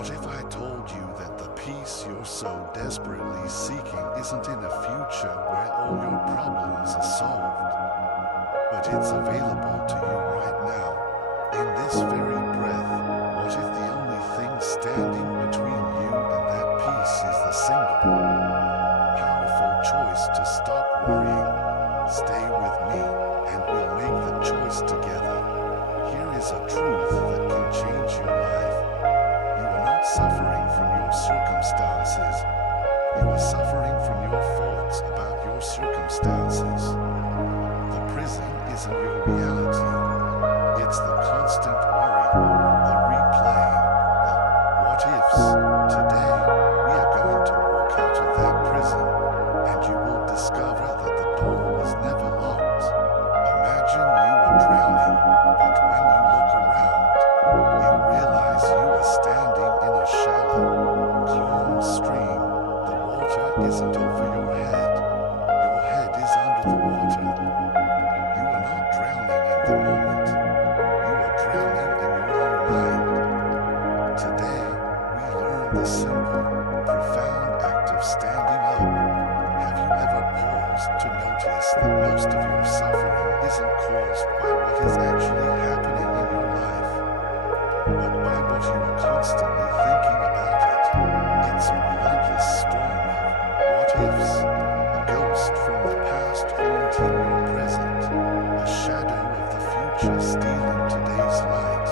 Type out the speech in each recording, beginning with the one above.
What if I told you that the peace you're so desperately seeking isn't in a future where all your problems are solved, but it's available to you right now, in this very breath? What if the only thing standing between you and that peace is the single, powerful choice to stop worrying? Stay with me, and we'll make the choice together. Here is a truth that can change your life. You are not suffering from your circumstances. You are suffering from your thoughts about your circumstances. The prison isn't your reality. It's the constant worry, the replaying, the what ifs. Today, we are going to walk out of that prison, and you will discover that the door was never locked. Imagine you are drowning, but when you look around, you realize you are standing in a shallow, calm stream. The water isn't over your head. Your head is under the water. You are not drowning in the moment. You are drowning in your own mind. Today, we learn the simple, profound act of standing up. Have you ever paused to notice that most of your suffering isn't caused by what is actually happening in your life, but by what you are constantly thinking about it? It's a relentless storm of what ifs, a ghost from the past haunting your present, a shadow of the future stealing today's light.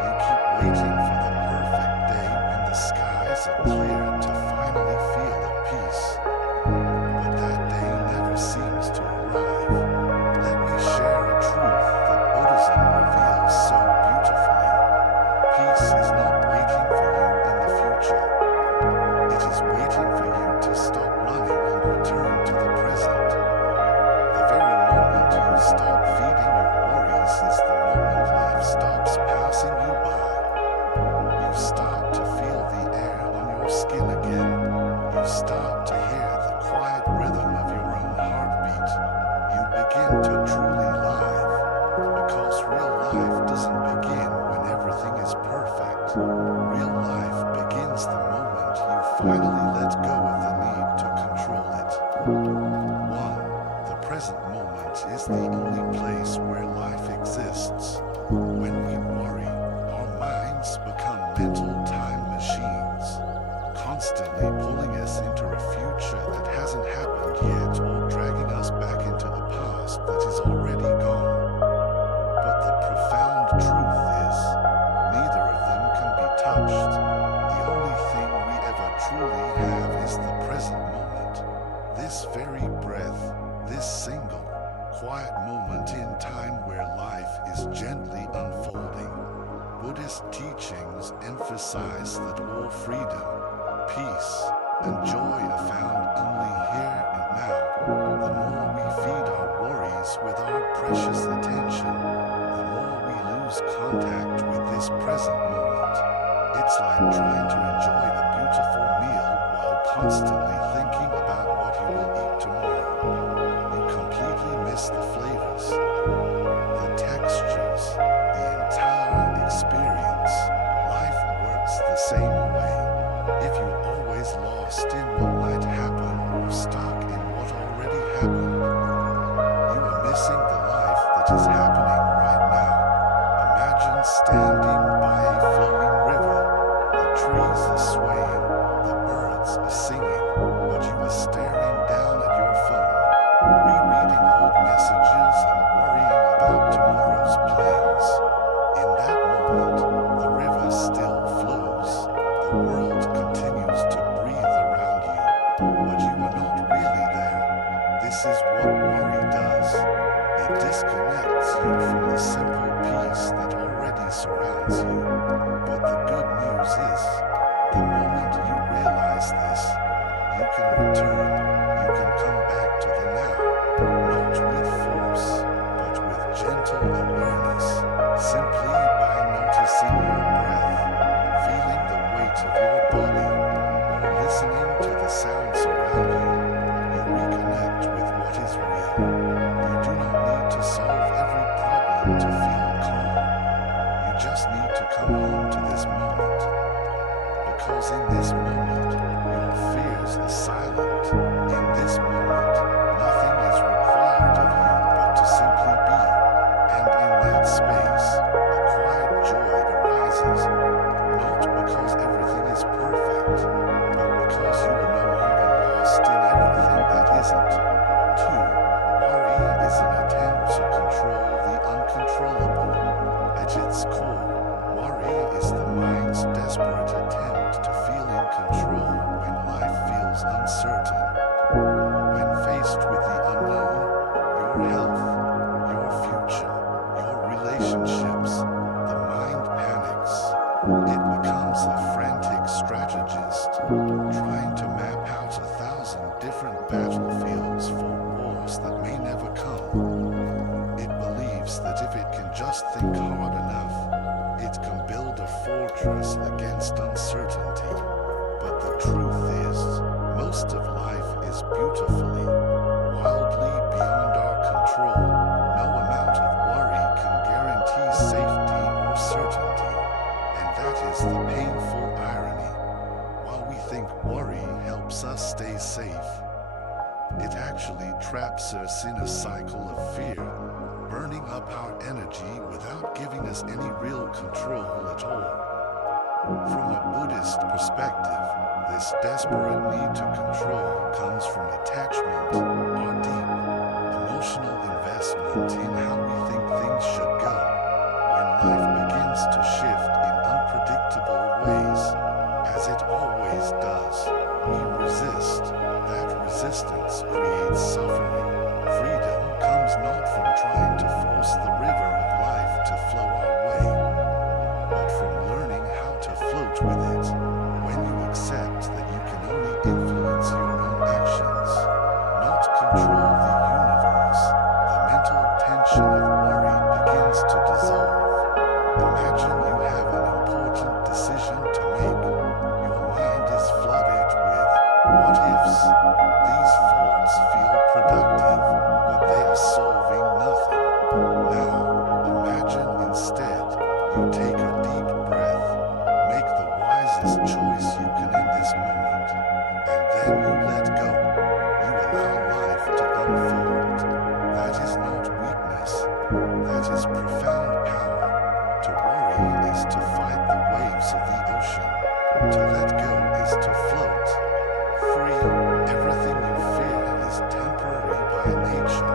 You keep waiting for the perfect day when the skies are clear to finally feel at peace. But that day never seems to arrive. Let me share a truth that Buddhism reveals so beautifully. Peace is not waiting for you in the future. It is waiting for you to stop running and return to the present. The very moment you stop feeding your worries is the moment life stops passing you by. You start to feel the air on your skin again. You start to hear the quiet rhythm of your own heartbeat. You begin to truly live, because real life doesn't begin when everything is perfect. Real life begins the moment you finally let go of the need to control it. 1. The present moment is the only place where life exists. When we worry, our minds become mental time machines, constantly pulling us into a future that hasn't happened yet or dragging us back into the past that is already gone. But the profound truth is, neither of them can be touched. The only thing we ever truly have is the present moment. This very breath, this single, quiet moment in time where life is gently unfolding. Buddhist teachings emphasize that all freedom, peace, and joy are found only here and now. The more we feed our worries with our precious attention, the more we lose contact with this present moment. It's like trying to enjoy a beautiful meal while constantly thinking about what you will eat tomorrow. You completely miss the flavors, the textures, the entire experience. Life works the same way. If you're always lost in what might happen or stuck in what already happened, you are missing the life that is happening right now. Imagine standing by a flowing river. The trees are swaying, the birds are singing, but you are staring down at your phone, rereading old messages and worrying about tomorrow's plans. In that moment, the river still flows. The world continues to breathe around you, but you are not really there. This is what worry does. It disconnects you from the simple peace that already surrounds you. But the good news is, the moment you realize this, you can return. You can come back to the now, not with force, but with gentle awareness, simply by noticing your breath, feeling the weight of your body, or listening to the sounds around you. You reconnect with what is real. You do not need to solve every problem to feel calm. You just need to come home to this moment. Because in this moment, your fears are silent. In this moment, nothing is required of you but to simply be. And in that space, a quiet joy arises, not because everything is perfect, but because you are no longer lost in everything that isn't. 2. Worry is an attempt to control the uncontrollable. At its core, worry is the mind's desperate attempt to feel in control when life feels uncertain. When faced with the unknown, your health, your future, your relationships, the mind panics. It becomes a frantic strategist, trying to map out 1,000 different battlefields for wars that may never come. It believes that if it can just think hard enough, it can build a fortress against uncertainty. But the truth is, most of life is beautifully, wildly beyond our control. No amount of worry can guarantee safety or certainty. And that is the painful irony. While we think worry helps us stay safe, it actually traps us in a cycle of fear, burning up our energy without giving us any real control at all. From a Buddhist perspective, this desperate need to control comes from attachment, our deep, emotional investment in how we think things should go. When life begins to shift in unpredictable ways, as it always does, we resist. That resistance creates suffering. Freedom comes not from trying to force the river of life to flow our way, but from learning how to float with it. When you accept that you can only influence your own actions, not control the universe, the mental tension of worry begins to dissolve. Imagine you have an important decision to make. Your mind is flooded with what ifs. These thoughts feel productive, but they are solving nothing. Now, imagine instead you take a deep breath, make the wisest choice you can in this moment, and then you let go. You allow life to unfold. That is not weakness. That is profound power. To worry is to fight the waves of the ocean. To let go is to float. Free. Everything you fear is temporary by nature.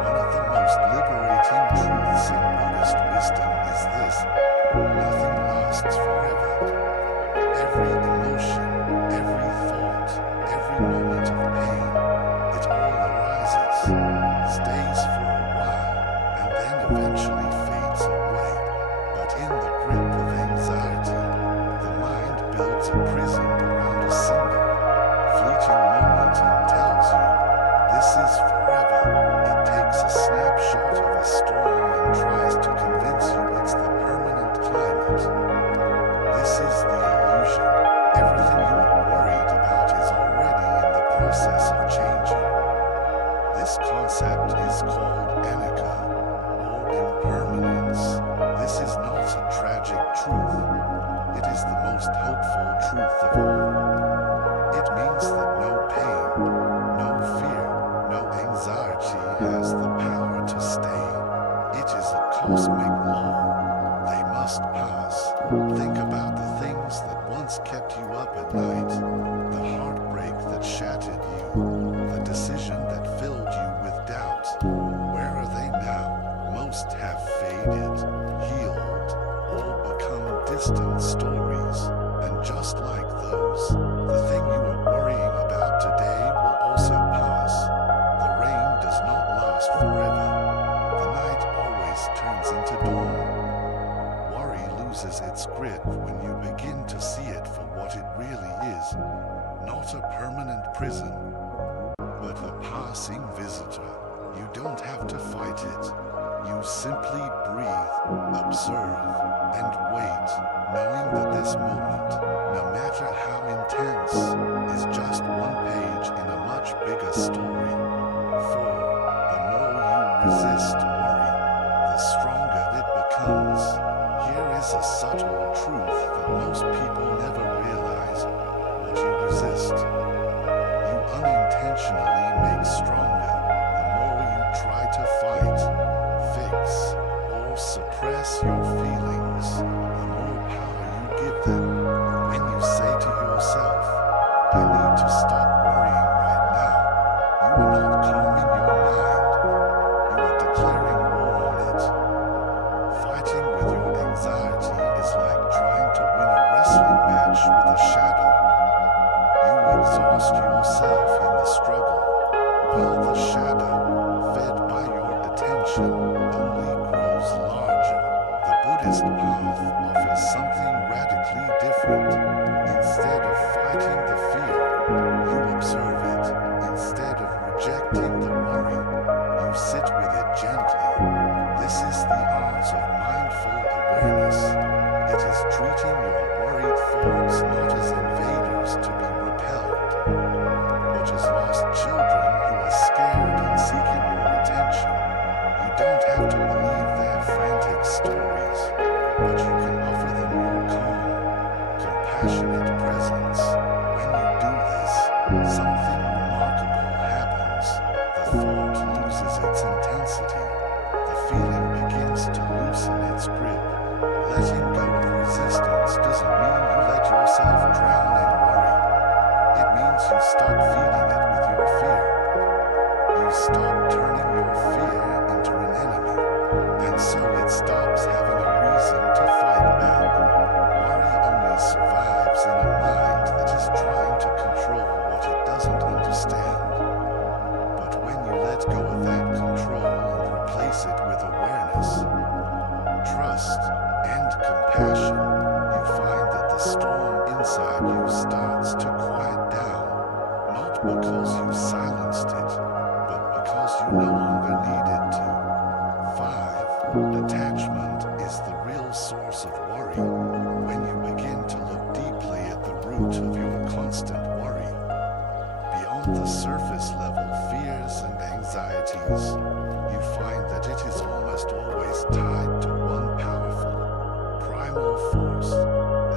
One of the most liberating truths in Buddhist wisdom is this: nothing lasts forever. Every emotion, every thought, every moment of pain, it all arises, stays for a while, and then eventually fades away. But in the grip of anxiety, the mind builds a prison around a single, fleeting moment and tells you, this is forever. It takes a snapshot of a storm and tries to convince you it's the permanent climate. This is the illusion. Everything you are worried about is already in the process of changing. This concept is called anicca, or impermanence. This is not a tragic truth. It is the most hopeful truth of all. It means that no pain, no fear, no anxiety has the power to stay. It is a cosmic law. They must pass. Think about the things that once kept you up at night, the heartbreak that shattered you, the decision that filled you with doubt. Where are they now? Most have faded, healed, or become distant stories. And just like those, the thing you are worrying about today will also pass. The rain does not last forever. The night always turns into dawn. Worry loses its grip when you begin to see it for what it really is. Not a permanent prison, but a passing visitor. You don't have to fight it. You simply breathe, observe, and wait, knowing that this moment, no matter how intense, is just one page in a much bigger story. For the more you resist worry, the stronger it becomes. Here is a subtle truth that most people never realize. resist, you unintentionally make stronger. The more you try to fight, fix, or suppress your feelings, the more power you give them. When you say to yourself, I need to stop worrying right now, you are not calming your mind, you are declaring war on it. Fighting with your anxiety is like trying to win a wrestling match with a shadow. You exhaust yourself in the struggle, while the shadow, fed by your attention, only grows larger. The Buddhist path offers something radically different. Instead of fighting the fear, you observe it. Instead of rejecting the worry, you sit with it gently. This is the art of mindful awareness. It is treating your worried thoughts not as invaders to be repelled, but as lost children who are scared and seeking your attention. You don't have to believe their frantic stories, but you can offer them your calm, compassionate presence. When you do this, something remarkable happens. The thought loses its intensity. The feeling begins to loosen its grip. Letting go of resistance doesn't mean you let yourself drown in worry. It means you stop feeding it with your fear. You stop turning your fear into an enemy, and so it stops having a reason to fight back. Worry only survives in a mind that is trying to control what it doesn't understand. But when you let go of that control and replace it with awareness, trust, and compassion, you find that the storm inside you starts to quiet down, not because you silenced it, but because you no longer need it to. 5. Attachment is the real source of worry. When you begin to look deeply at the root of your constant worry, beyond the surface level fears and anxieties, you find that it is almost always tied to one powerful, primal force,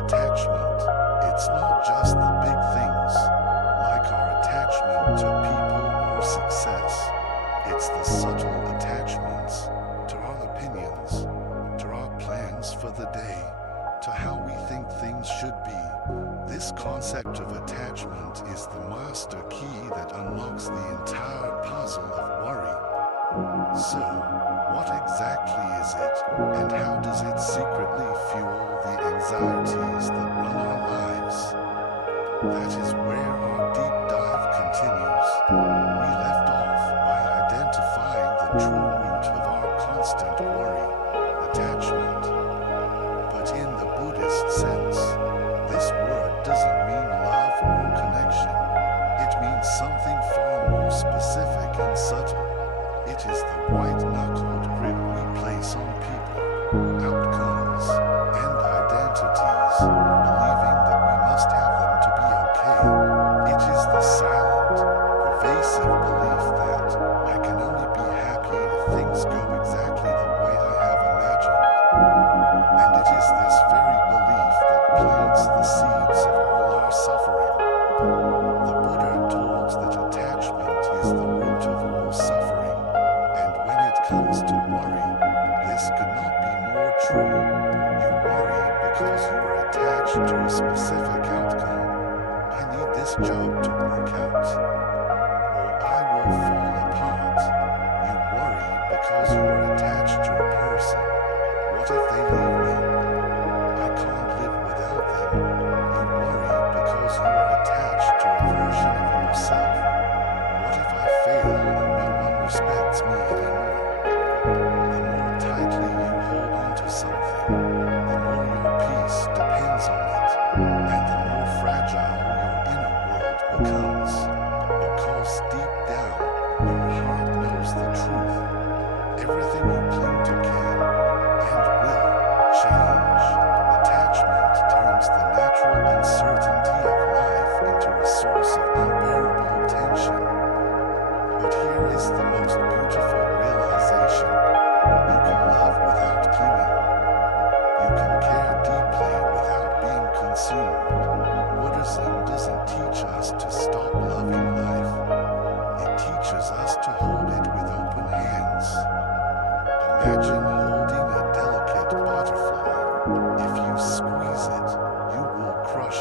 attachment. It's not just the big things, like our attachment to people or success. It's the subtle attachments to our opinions, to our plans for the day, to how we think things should be. This concept of attachment is the master key that unlocks the entire puzzle of worry. So, what exactly is it, and how does it secretly fuel the anxieties that run our lives? That is where our deep dive continues. We left off by identifying the true root of our constant worry, attachment. But in the Buddhist sense, this word doesn't mean love or connection. It means something far more specific and subtle. It is the white-knuckled grip we place on people, outcomes, and identities, believing that we must have them to be okay. It is the silent, pervasive belief that I can only be happy if things go exactly the way I have imagined. And it is this very belief that plants the seeds of all our suffering. The Buddha taught that attachment is the root of all suffering. When it comes to worry, this could not be more true. You worry because you are attached to a specific outcome. I need this job to work out, or I will fall apart. You worry because you are attached to a person. What if they leave me? I can't live without them. You worry because you are attached to a version of yourself. What if I fail and no one respects me anymore? The more tightly you hold on to something, the more your peace depends on it, and the more fragile your inner world becomes.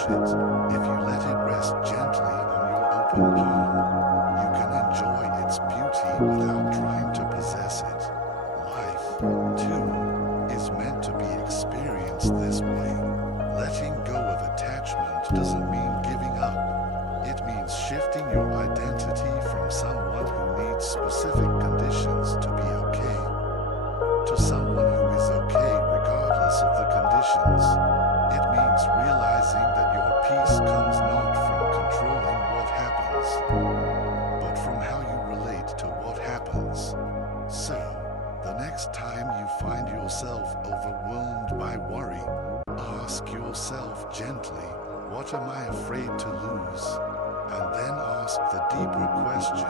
push it, if you let it rest gently on your open palm, you can enjoy its beauty without trying to possess it. Life, too, is meant to be experienced this way. Letting go of attachment doesn't mean giving up. It means shifting your identity from someone who needs specific conditions to be okay, to someone who is okay regardless of the conditions. It means realizing that your peace comes not from controlling what happens, but from how you relate to what happens. So, the next time you find yourself overwhelmed by worry, ask yourself gently, what am I afraid to lose? And then ask the deeper question,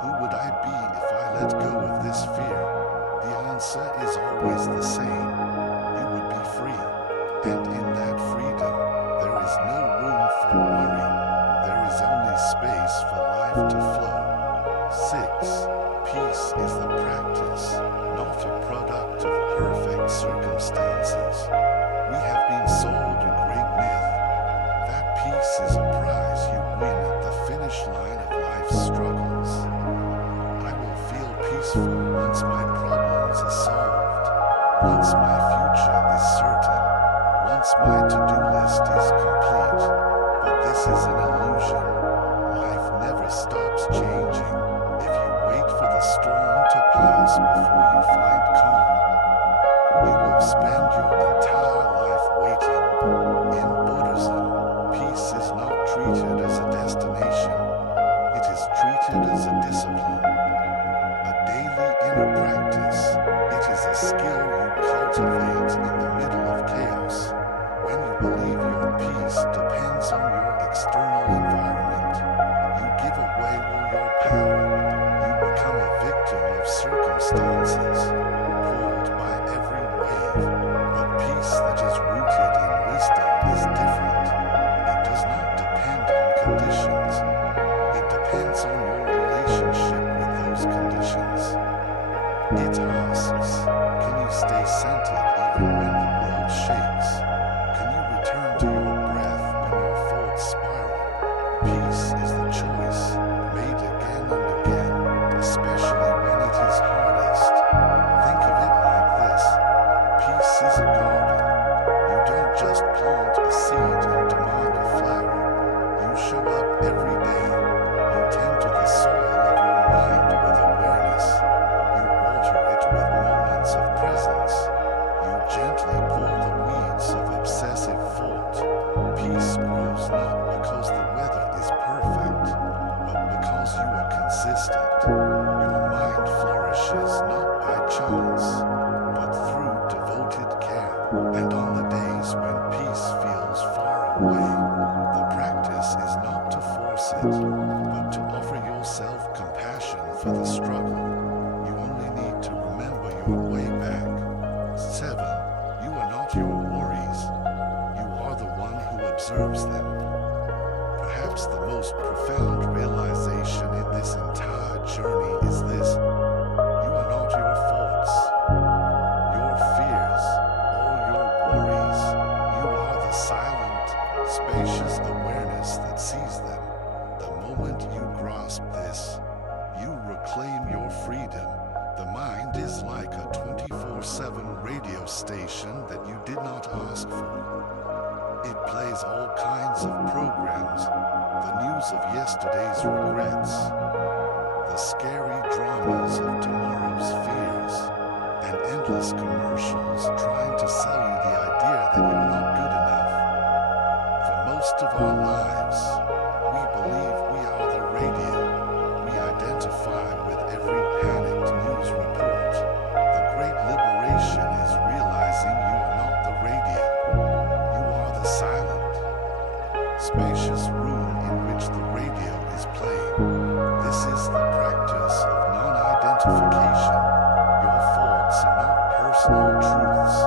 who would I be if I let go of this fear? The answer is always the same. You would be free. And in that freedom, there is no room for worry. There is only space for life to flow. 6. Peace is the practice, not a product of perfect circumstances. We have been sold a great myth. That peace is a prize you win at the finish line of life's struggles. I will feel peaceful once my problems are solved, once my future is certain, once my to-do list is complete. But this is an illusion. Life never stops changing. If you wait for the storm to pass before you find calm, you will spend your entire life waiting. In Buddhism, peace is not treated as a destination. It is treated as a discipline, a daily inner practice. It is a skill you cultivate in the middle of chaos. When you believe your peace depends on your external environment, you give away all your power. You become a victim of circumstances, pulled by every wave. But peace that is rooted in wisdom is different. It does not depend on conditions. It depends on your relationship with those conditions. It asks, can you stay centered even when the world shakes? Can you return to your breath when your thoughts spiral? Peace is the choice, made again and again, especially when it is hardest. Think of it like this. Peace is a garden. You don't just plant a seed and demand a flower. You show up every day. You tend to the soil of your mind with awareness. You water it with moments of presence. You gently pull the weeds of obsessive thought. Peace grows not because the weather is perfect, but because you are consistent. Your mind flourishes not by chance, but through devoted care. And on the days when peace feels far away, the practice is not to force it, but to offer yourself compassion for the struggle. You only need to remember your way back. 7. You are not your worries. You are the one who observes them. Perhaps the most profound realization in this entire journey is this. You are not your thoughts, your fears, or your worries. You are the silent, spacious awareness that sees them. The moment you grasp this, you reclaim your freedom. The mind is like a 24/7 radio station that you did not ask for. It plays all kinds of programs, the news of yesterday's regrets, the scary dramas of tomorrow's fears, and endless commercials trying to sell you the idea that you're not good enough. For most of our lives, we believe we are the radio. We identify with every panicked news report. The great liberation is realizing you are not the radio. You are the silent, spacious room in which the radio is playing. This is the practice of non-identification. Your thoughts are not personal truths.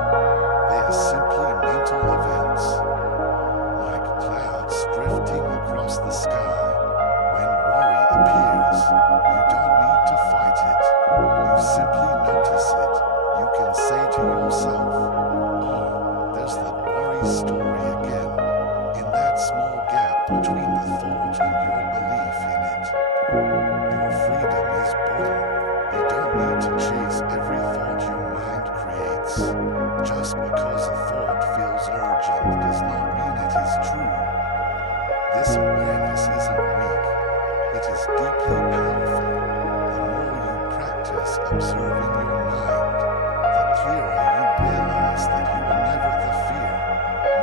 They are simply mental events, like clouds drifting across the sky. When worry appears, you don't need to fight it. You simply notice it. You can say to yourself, oh, there's that worry story again. In that between the thought and your belief in it. Your freedom is born. You don't need to chase every thought your mind creates. Just because a thought feels urgent does not mean it is true. This awareness isn't weak. It is deeply powerful. The more you practice observing your mind, the clearer you realize that you are never the fear,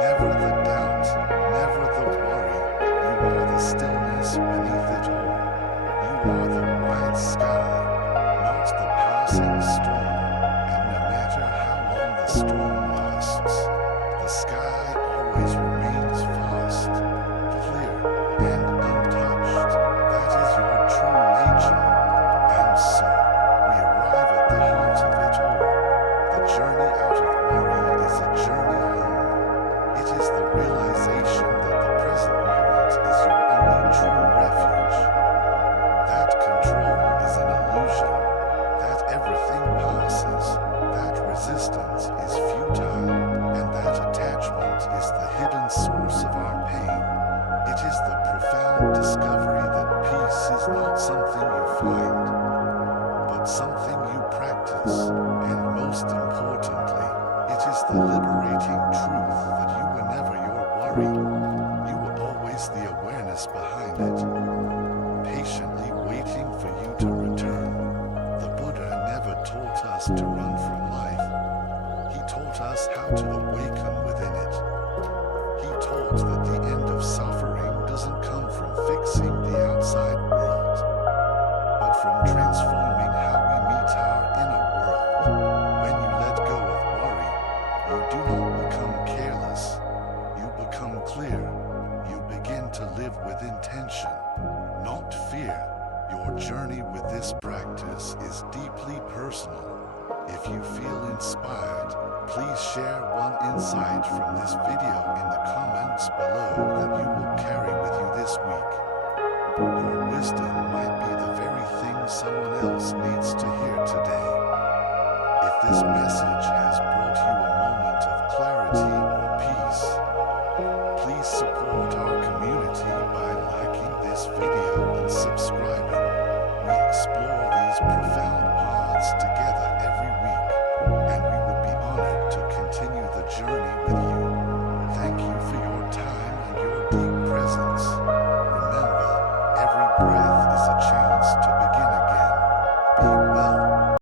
never the doubt, never the worry. You are the stillness beneath it all. You are the wide sky, not the passing storm. And no matter how long the storm lasts, the sky always remains vast, clear, and untouched. That is your true nature. And so, we arrive at the heart of it all. The journey out of worry is a journey home. It is the realization that the present moment is your only true refuge. That control is an illusion. That everything passes. That resistance is futile. And that attachment is the hidden source of our pain. It is the profound discovery that peace is not something you find, but something you practice. And most importantly, it is the liberating truth that you were never your worry. You were always the awareness behind it, patiently waiting for you to return. The Buddha never taught us to run from life. He taught us how to awaken within it. He taught that the end of suffering doesn't come from fixing the outside world, but from transforming how we meet our inner world. When you let go of worry, you do not become careless. You become clear. You begin to live with intention, not fear. Your journey with this practice is deeply personal. If you feel inspired, please share one insight from this video in the comments below that you will carry with you this week. Your wisdom might be the very thing someone else needs to hear today. If this message has brought you a moment of clarity or peace, please support our community by liking this video and subscribing. We explore these profound paths together every week, and we would be honored to continue the journey with you. Thank you for your time and your deep presence. Remember, every breath